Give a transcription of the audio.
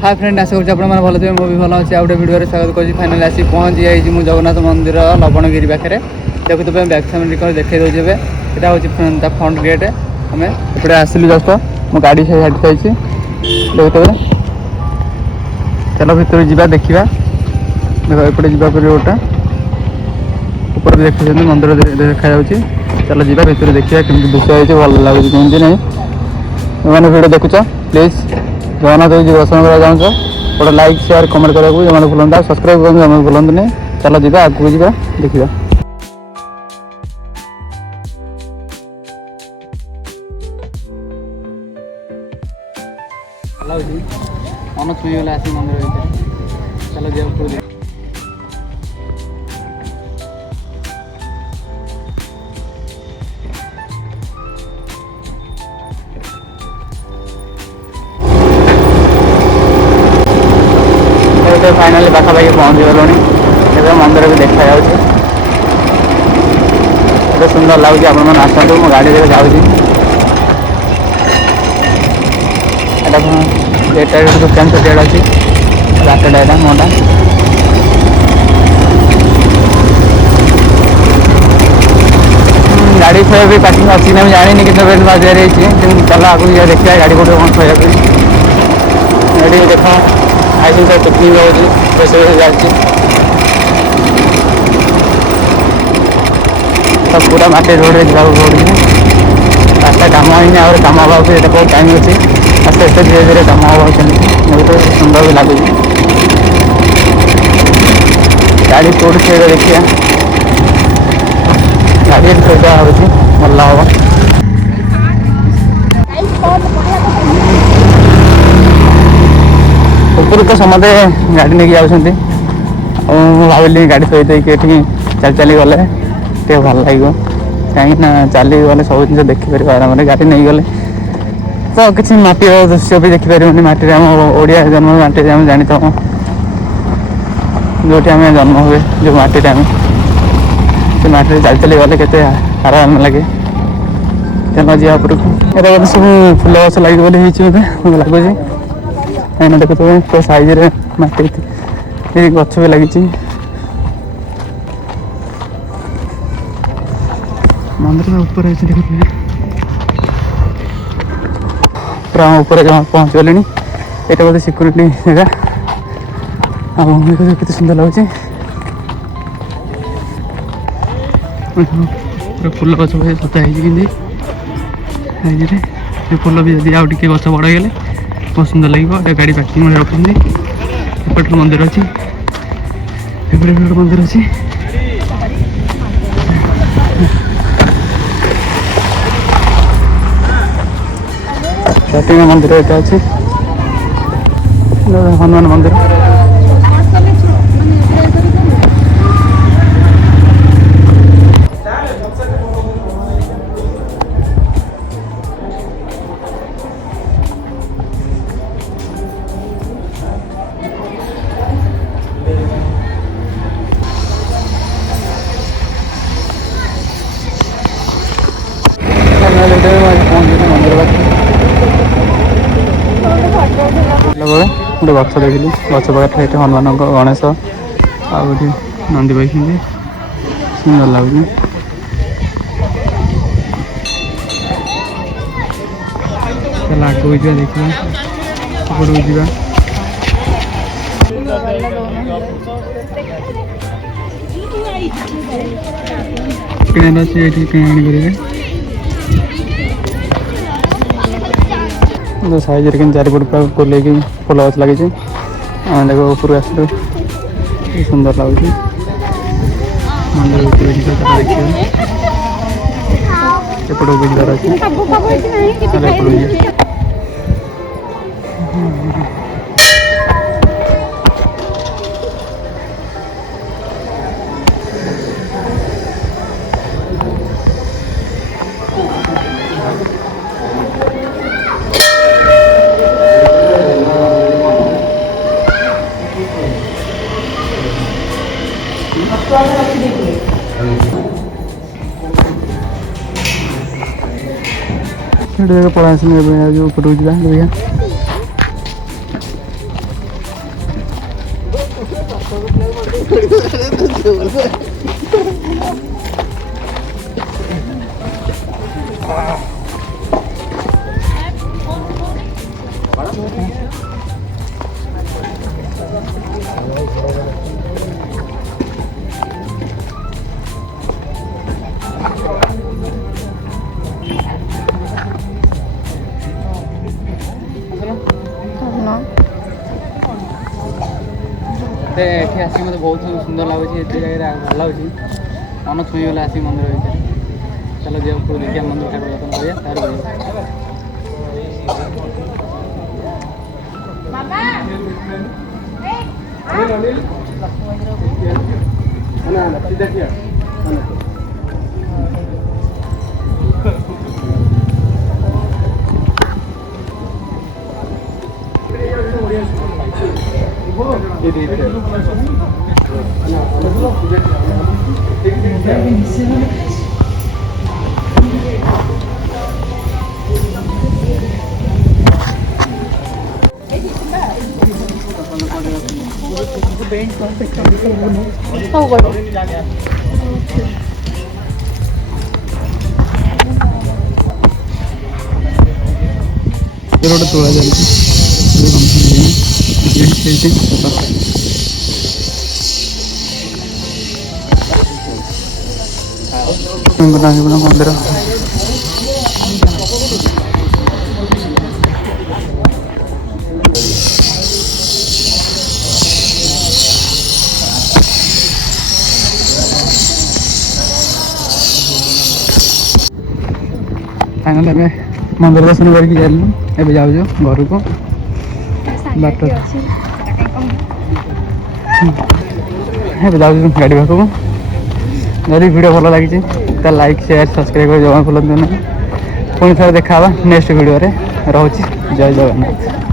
Hi friend आशा करूँ आपने भल थे मुझे भल अच्छे आउटे भिडियो स्वागत कर फाइनाली आसी पहुँची जाइए मुझे जगन्नाथ मंदिर लवणगिरी पाखे देखुते बैक साइड देखते देखे देखे यहाँ हूँ फ्रंट गेट आम एपटे आसलु जस्ट मो गाड़ी से हाटी थी देखते चलो भर जा देखा देख एपटे जा रोडटा ऊपर भी देखते मंदिर देखा चलो जा भर देखा कमी दृश्य भल लगुच कमी ना मैंने भिडियो देखुच प्लीज जगन्नाथ जी दर्शन करा चाहूँ गोटे लाइक शेयर कमेंट करा जो भूलता सब्सक्राइब करते भूलते नहीं चलो जा आगे जा देखा मन छुईगला आस मंदिर भर चलो जा ऊपर फाइनाली पाखापाखि पहुँची गलुणी मंदिर भी देखा सुंदर लगुच आसतु मो गाड़ी जाऊँगी दुकान छोटे अच्छी रास्ता यहाँ मोटा गाड़ी थोड़ा भी पार्किंग अच्छी ना जानी कि चलो आगे जा देखा गाड़ी कौटे कौन थोड़ा ये देख आई थिंक पिकनिक हो चलती सब पूरा माटी रोड पड़ी रास्ता कम होनी और कम हवा बहुत टाइम अच्छे आस्ते आस्ते धीरे धीरे कम हवा चलती तो सुंदर भी लगुच गाड़ी कौट से देखिए गाड़ी सुविधा हो भल हम ऊपर तो समस्ते गाड़ी नहीं जाऊँगी भाविली गाड़ी थोड़ी देकी चल चली गले भल लगे कहीं चली गले सब जिन देखिपर आराम गाड़ी नहीं गले तो किसी माटी दृश्य भी देखिपर माटी आम ओडिया जन्म माटी आम जानी था जो आम जन्म हुए जो माटी आम से माटी चल चली गले के आराम लगे चलो जी उपरको ये सब फूल गछ लगे लगुच कहीं देखो तो साइज रे माटी गछ भी लगी मंदिर में ऊपर देखो पूरा ऊपर पहुँच गले ये बोलते सिक्यूरीटी जगह देखो कितने सुंदर लगुच फूल गछ सता कि फूल भी जब आउ टे गछ बड़ गले बहुत सुंदर लगे गाड़ी पार्किंग रखी एपटे मंदिर अच्छी मंदिर अच्छी मंदिर ये अच्छी हनुमान मंदिर गोटे गच देखिली गच पाखे ये हनुमान गणेश आगे नंदी बैठी सुंदर लगुच चल आगे जा देखा ऊपर जा किनारे अच्छे किणी साइज चारिपट पूरा गोल फूल गछ लगी देखो ऊपर आस सुंदर लगुच मंदिर देखिए एपट बुझार अच्छे पड़ा जो ऊपर भैया ଏଠି ଆସିକି ମୋତେ ବହୁତ ସୁନ୍ଦର ଲାଗୁଛି। ଏତେ ଜାଗାରେ ଭଲ ଲାଗୁଛି, ମନ ଛୁଇଁଗଲା ଆସିକି ମନ୍ଦିର ଭିତରେ। ଚାଲ ଯିବା ଉପରକୁ ଦେଖିବା ମନ୍ଦିର ଠାକୁର ଦର୍ଶନ କରିବା ତାପରେ ଗୋଟେ ତୋଳା ଯାଉଛି ମନ୍ଦିର। ସାଙ୍ଗରେ ଏବେ ମନ୍ଦିର ଦର୍ଶନ କରିକି ଯାଇଲୁ, ଏବେ ଯାଉଛୁ ଘରକୁ। ବାଟ ଏବେ ଯାଉଛୁ ଗାଡ଼ି ପାଖକୁ। ଯଦି ଭିଡ଼ିଓ ଭଲ ଲାଗିଛି ତାହେଲେ ଲାଇକ୍ ସେୟାର ସବସ୍କ୍ରାଇବ୍ କରି ଜମା ଭୁଲନ୍ତୁ ନାହିଁ। ପୁଣି ଥରେ ଦେଖା ହେବା ନେକ୍ସଟ ଭିଡ଼ିଓରେ। ରହୁଛି, ଜୟ ଜଗନ୍ନାଥ।